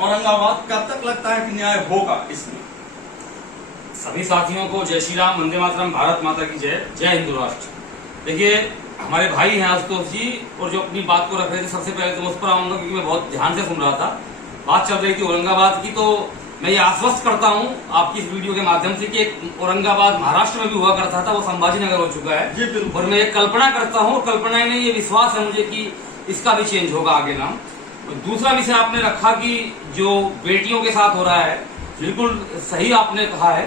औरंगाबाद, कब तक लगता है कि न्याय होगा इसमें? सभी साथियों को जय श्री राम, वंदे मातरम, भारत माता की जय, जय हिंदू राष्ट्र। देखिए, हमारे भाई हैं आशुतोष जी, और जो अपनी बात को रख रहे थे, सबसे पहले तो उस पर आऊंगा क्योंकि मैं बहुत ध्यान से सुन रहा था। बात चल रही थी औरंगाबाद की, तो मैं ये आश्वस्त करता हूं आपकी इस वीडियो के माध्यम से कि एक औरंगाबाद महाराष्ट्र में भी हुआ करता था, वो संभाजीनगर हो चुका है जी बिल्कुल। और मैं एक कल्पना करता हूँ, कल्पना ही नहीं, ये विश्वास है मुझे कि इसका भी चेंज होगा आगे नाम। दूसरा विषय आपने रखा कि जो बेटियों के साथ हो रहा है, बिल्कुल सही आपने कहा है।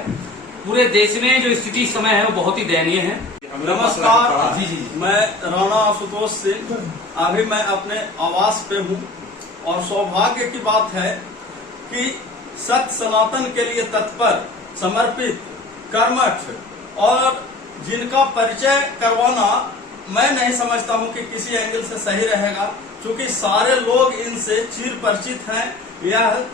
पूरे देश में जो स्थिति इस समय है वो बहुत ही दयनीय है। नमस्कार जी, मैं राणा आशुतोष सिंह, अभी मैं अपने आवास पे हूँ और सौभाग्य की बात है कि सत्य सनातन के लिए तत्पर, समर्पित, कर्मठ और जिनका परिचय करवाना मैं नहीं समझता हूँ कि किसी एंगल से सही रहेगा, क्योंकि सारे लोग इनसे चिर परिचित हैं। यह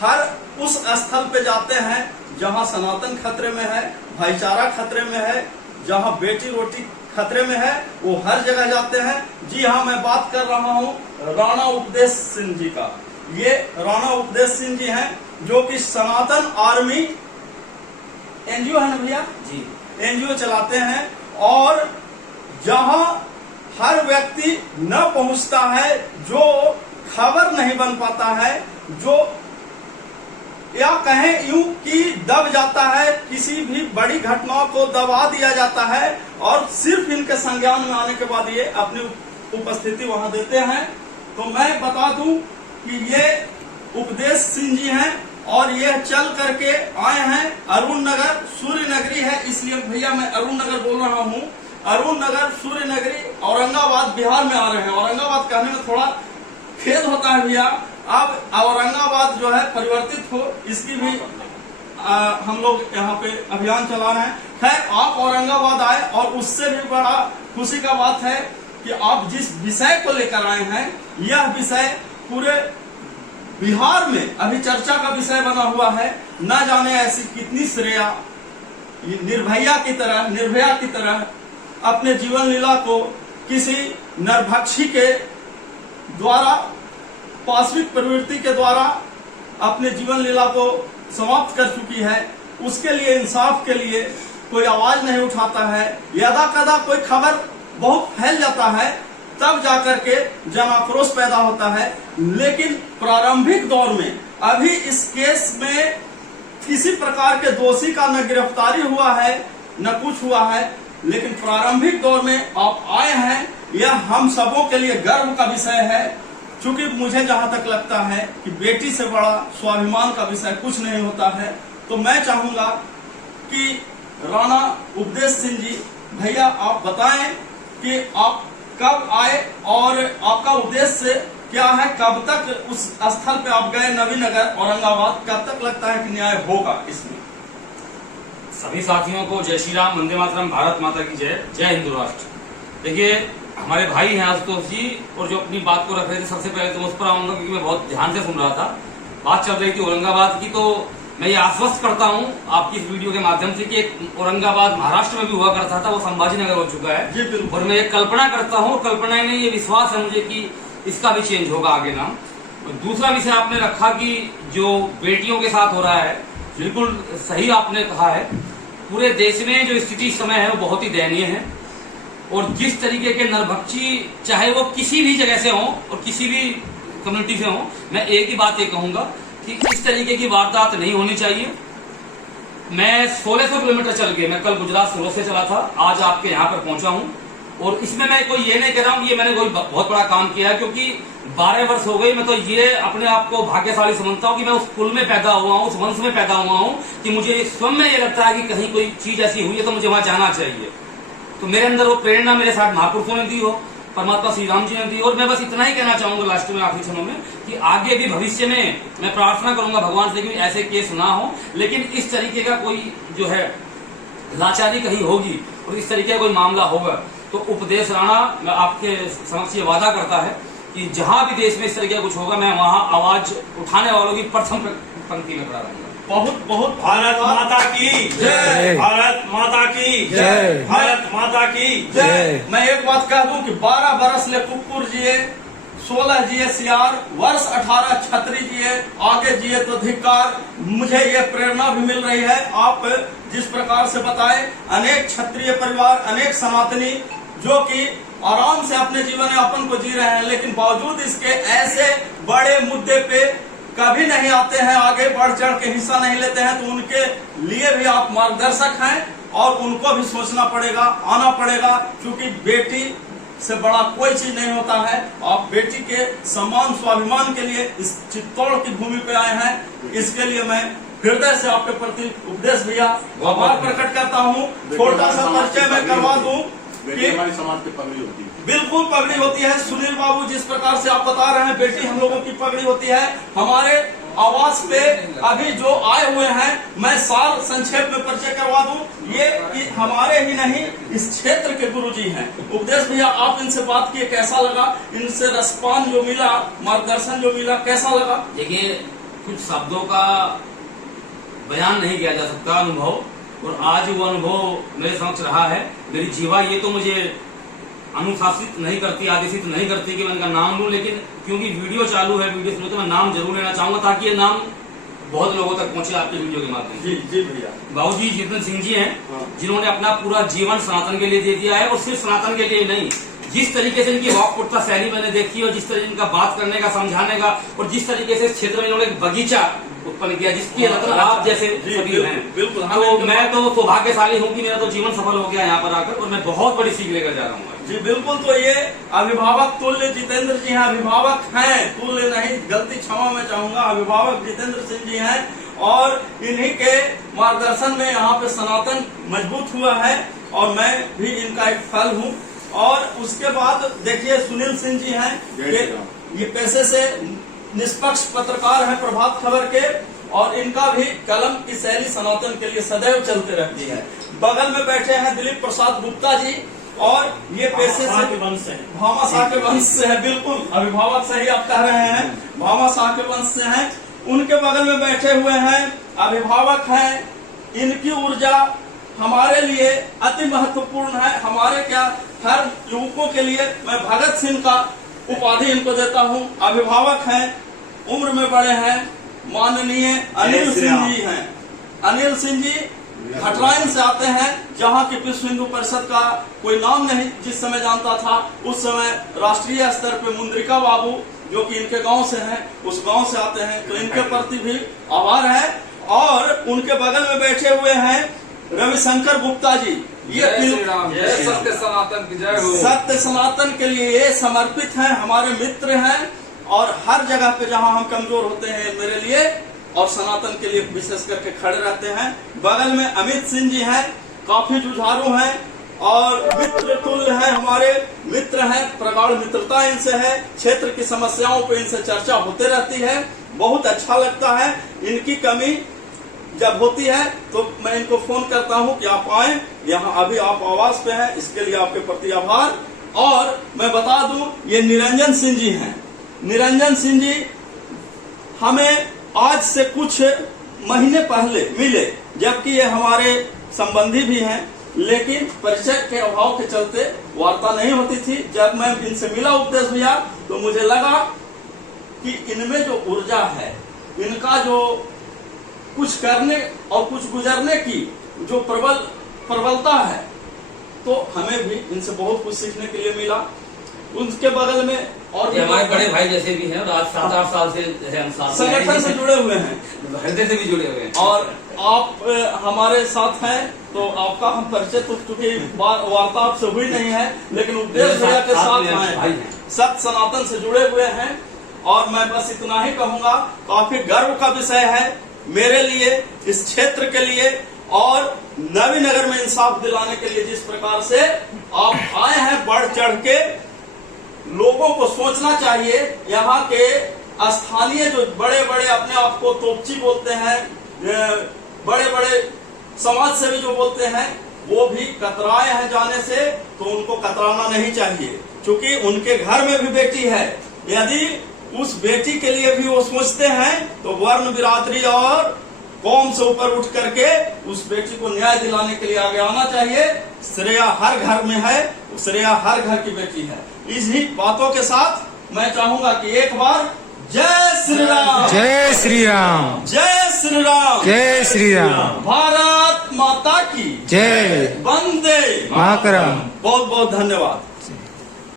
हर उस स्थल पे जाते हैं जहाँ सनातन खतरे में है, भाईचारा खतरे में है, जहाँ बेटी रोटी खतरे में है, वो हर जगह जाते हैं। जी हाँ, मैं बात कर रहा हूँ राणा उपदेश सिंह जी का। ये राणा उपदेश सिंह जी हैं जो कि सनातन आर्मी एनजीओ है ना भैया जी, एनजीओ चलाते हैं, और जहां हर व्यक्ति न पहुंचता है, जो खबर नहीं बन पाता है, जो या कहें यूं कि दब जाता है, किसी भी बड़ी घटनाओं को दबा दिया जाता है और सिर्फ इनके संज्ञान में आने के बाद ये अपनी उपस्थिति वहां देते हैं। तो मैं बता दूं कि ये उपदेश सिंह जी हैं और ये चल करके आए हैं अरुण नगर, सूर्य नगरी है, इसलिए भैया मैं अरुण नगर बोल रहा हूँ। अरुण नगर, सूर्य नगरी, औरंगाबाद, बिहार में आ रहे हैं। औरंगाबाद कहने में थोड़ा खेद होता है भैया, अब औरंगाबाद जो है परिवर्तित हो, इसकी भी हम लोग यहाँ पे अभियान चला रहे हैं। खैर, आप औरंगाबाद आए और उससे भी बड़ा खुशी का बात है कि आप जिस विषय को लेकर आए हैं, यह विषय पूरे बिहार में अभी चर्चा का विषय बना हुआ है। न जाने ऐसी कितनी श्रेया निर्भया की तरह अपने जीवन लीला को किसी नरभक्षी के द्वारा, पाशविक प्रवृत्ति के द्वारा अपने जीवन लीला को समाप्त कर चुकी है। उसके लिए, इंसाफ के लिए कोई आवाज नहीं उठाता है। यदा कदा कोई खबर बहुत फैल जाता है, तब जाकर के जन आक्रोश पैदा होता है। लेकिन प्रारंभिक दौर में अभी इस केस में किसी प्रकार के दोषी का न गिरफ्तारी हुआ है न कुछ हुआ है, लेकिन प्रारंभिक दौर में आप आए हैं, यह हम सबों के लिए गर्व का विषय है। क्योंकि मुझे जहां तक लगता है कि बेटी से बड़ा स्वाभिमान का विषय कुछ नहीं होता है। तो मैं चाहूंगा कि राणा उपदेश सिंह जी भैया, आप बताएं कि आप कब आए और आपका उद्देश्य क्या है, कब तक उस स्थल पे आप गए, नवीनगर, औरंगाबाद, कब तक लगता है कि न्याय होगा इसमें? सभी साथियों को जय श्री राम, वंदे मातरम, भारत माता की जय, जय हिंदू राष्ट्र। देखिए, हमारे भाई हैं आशुतोष जी, और जो अपनी बात को रख रहे थे, सबसे पहले तो उस पर आऊंगा क्योंकि मैं बहुत ध्यान से सुन रहा था। बात चल रही थी औरंगाबाद की, तो मैं ये आश्वस्त करता हूं आपकी इस वीडियो के माध्यम से कि एक औरंगाबाद महाराष्ट्र में भी हुआ करता था, वो संभाजीनगर हो चुका है। जी बिल्कुल। और मैं एक कल्पना करता हूँ, कल्पना ही नहीं, ये विश्वास है मुझे कि इसका भी चेंज होगा आगे नाम। दूसरा विषय आपने रखा कि जो बेटियों के साथ हो रहा है, बिल्कुल सही आपने कहा है। पूरे देश में जो स्थिति इस समय है वो बहुत ही दयनीय है, और जिस तरीके के नरभक्षी, चाहे वो किसी भी जगह से हो और किसी भी कम्युनिटी से हो, मैं एक ही बात ये कहूंगा कि इस तरीके की वारदात नहीं होनी चाहिए। मैं 1600 किलोमीटर चल के, मैं कल गुजरात सूरत से चला था, आज आपके यहाँ पर पहुंचा हूँ। और इसमें मैं कोई ये नहीं कह रहा हूँ कि ये मैंने कोई बहुत बड़ा काम किया है, क्योंकि 12 वर्ष हो गई। मैं तो ये अपने आप को भाग्यशाली समझता हूँ कि मैं उस कुल में पैदा हुआ हूँ, उस वंश में पैदा हुआ हूँ कि मुझे स्वयं में ये लगता है कि कहीं कोई चीज ऐसी हुई है तो मुझे वहां जाना चाहिए। तो मेरे अंदर वो प्रेरणा मेरे साथ महापुरुषों ने दी हो, परमात्मा श्री राम जी ने दी। और मैं बस इतना ही कहना चाहूंगा लास्ट में, आखिरी क्षणों में, कि आगे भी भविष्य में मैं प्रार्थना करूंगा भगवान से कि ऐसे केस ना हो, लेकिन इस तरीके का कोई जो है लाचारी कहीं होगी और इस तरीके का कोई मामला होगा, तो उपदेश राणा मैं आपके समक्ष ये वादा करता है कि जहां भी देश में इस तरीके का कुछ होगा, मैं वहां आवाज उठाने वालों की प्रथम पंक्ति में खड़ा रहूंगा। बहुत बहुत भारत माता की जय, भारत माता की जय, भारत माता की जय। मैं एक बात कह दूं कि 12 बरस ले कुकुर जिए, 16 जिए सियार, वर्ष 18 छत्री जिए, आगे जिए तो धिक्कार। मुझे ये प्रेरणा भी मिल रही है, आप जिस प्रकार से बताए, अनेक क्षत्रिय परिवार, अनेक सनातनी जो कि आराम से अपने जीवन यापन को जी रहे हैं, लेकिन बावजूद इसके ऐसे बड़े मुद्दे पे कभी नहीं आते हैं, आगे बढ़ चढ़ के हिस्सा नहीं लेते हैं, तो उनके लिए भी आप मार्गदर्शक हैं और उनको भी सोचना पड़ेगा, आना पड़ेगा, क्योंकि बेटी से बड़ा कोई चीज नहीं होता है। आप बेटी के सम्मान स्वाभिमान के लिए इस चित्तौड़ की भूमि पे आए हैं, इसके लिए मैं हृदय से आपके प्रति उपदेश भैया आभार प्रकट करता हूँ। छोटा सा परिचय मैं करवा दूं कि हमारे समाज की पगड़ी होती है, बिल्कुल पगड़ी होती है। सुनील बाबू जिस प्रकार से आप बता रहे हैं, बेटी हम लोगों की पगड़ी होती है। हमारे आवास पे अभी जो आए हुए हैं, मैं सार संक्षेप में परिचय करवा दूं, ये कि हमारे ही नहीं इस क्षेत्र के गुरुजी हैं। उपदेश भैया, आप इनसे बात किए, कैसा लगा? इनसे रसपान जो मिला, मार्गदर्शन जो मिला, कैसा लगा? देखिए, कुछ शब्दों का बयान नहीं किया जा सकता अनुभव, और आज वो अनुभव मेरे समक्ष रहा है। मेरी जीवा ये तो मुझे अनुशासित नहीं करती, आदेशित नहीं करती कि मैं इनका नाम लूं, लेकिन क्योंकि वीडियो चालू है, वीडियो सुनो, तो मैं नाम जरूर लेना चाहूंगा ताकि ये नाम बहुत लोगों तक पहुंचे आपके वीडियो के माध्यम से। जी भैया। बाबूजी जितेंद्र सिंह जी हैं, जिन्होंने अपना पूरा जीवन सनातन के लिए दे दिया है, और सिर्फ सनातन के लिए नहीं, जिस तरीके से इनकी वाक्पटुता शैली मैंने देखी, और जिस तरीके इनका बात करने का, समझाने का, और जिस तरीके से इस क्षेत्र में इन्होंने एक बगीचा उत्पन्न किया, जिसकी मतलब आप जैसे सभी हैं, बिल्कुल। तो मैं तो सौभाग्यशाली हूँ कि मेरा तो जीवन सफल हो गया यहाँ पर आकर, और मैं बहुत बड़ी सीख लेकर जा रहा हूँ। जी बिल्कुल। तो ये अभिभावक तुल्य जितेंद्र जी हैं, अभिभावक हैं, तुल्य नहीं, गलती क्षमा मैं चाहूंगा, अभिभावक जितेंद्र सिंह जी हैं, और इन्हीं के मार्गदर्शन में यहाँ पे सनातन मजबूत हुआ है, और मैं भी इनका एक फल हूँ। और उसके बाद देखिए, सुनील सिंह जी हैं, ये पैसे से निष्पक्ष पत्रकार हैं प्रभात खबर के, और इनका भी कलम की शैली सनातन के लिए सदैव चलते रहती है। बगल में बैठे हैं दिलीप प्रसाद गुप्ता जी, और ये पैसे से वंश है, भामाशाह के वंश से है। बिल्कुल, अभिभावक सही आप कह रहे हैं, भामाशाह के वंश से हैं। उनके बगल में बैठे हुए हैं, अभिभावक हैं। इनकी ऊर्जा हमारे लिए अति महत्वपूर्ण है। हमारे क्या, हर युवकों के लिए मैं भगत सिंह का उपाधि इनको देता हूँ। अभिभावक हैं, उम्र में बड़े हैं, माननीय अनिल सिंह जी हैं। अनिल सिंह जी हटराइन से आते हैं, जहाँ की विश्व हिंदू परिषद का कोई नाम नहीं जिस समय जानता था, उस समय राष्ट्रीय स्तर पे मुंद्रिका बाबू जो कि इनके गांव से हैं, उस गांव से आते हैं, तो इनके प्रति भी आभार है। और उनके बगल में बैठे हुए हैं रविशंकर गुप्ता जी, ये सत्य सनातन की जय हो। सत्य सनातन के लिए ये समर्पित हैं, हमारे मित्र हैं, और हर जगह पे जहां हम कमजोर होते हैं मेरे लिए और सनातन के लिए विशेष करके खड़े रहते हैं। बगल में अमित सिंह जी हैं, काफी जुझारू हैं और मित्र तुल्य हैं, हमारे मित्र हैं, प्रगाढ़ मित्रता इनसे है, क्षेत्र की समस्याओं पे इनसे चर्चा होते रहती है, बहुत अच्छा लगता है। इनकी कमी जब होती है तो मैं इनको फोन करता हूं कि आप आए, यहाँ अभी आप आवास पे हैं, इसके लिए आपके प्रति आभार। और मैं बता दूं, ये निरंजन सिंह जी हैं। निरंजन सिंह जी हमें आज से कुछ महीने पहले मिले, जबकि ये हमारे संबंधी भी हैं, लेकिन परिचय के अभाव के चलते वार्ता नहीं होती थी। जब मैं इनसे मिला उपदेश भैया, तो मुझे लगा कि इनमें जो ऊर्जा है, इनका जो कुछ करने और कुछ गुजरने की जो प्रबलता है, तो हमें भी इनसे बहुत कुछ सीखने के लिए मिला। उनके बगल में और भी हमारे बड़े भाई जैसे भी हैं, और आज 7-8 साल से हम साथ संगठन से जुड़े हुए हैं, हृदय से भी जुड़े हुए हैं। और आप हमारे साथ हैं, तो आपका हम परिचय तो चूंकि वार्ता आपसे हुई नहीं है, लेकिन उपदेश भैया के साथ हैं, सत्य सनातन से जुड़े हुए हैं। और मैं बस इतना ही कहूंगा, काफी गर्व का विषय है मेरे लिए, इस क्षेत्र के लिए, और नवीनगर में इंसाफ दिलाने के लिए जिस प्रकार से आप आए हैं बढ़ चढ़ के। लोगों को सोचना चाहिए, यहाँ के स्थानीय जो बड़े बड़े अपने आप को तोपची बोलते हैं, बड़े बड़े समाज सेवी जो बोलते हैं, वो भी कतराए हैं जाने से, तो उनको कतराना नहीं चाहिए, क्योंकि उनके घर में भी बेटी है। यदि उस बेटी के लिए भी वो सोचते हैं, तो वर्ण बिरादरी और कौम से ऊपर उठ करके उस बेटी को न्याय दिलाने के लिए आगे आना चाहिए। श्रेया हर घर में है, श्रेया हर घर की बेटी है। इन्हीं बातों के साथ मैं चाहूंगा कि एक बार जय श्री राम, जय श्री राम, जय श्री राम, जय श्री राम, भारत माता की जय वंदे मातरम। बहुत बहुत धन्यवाद।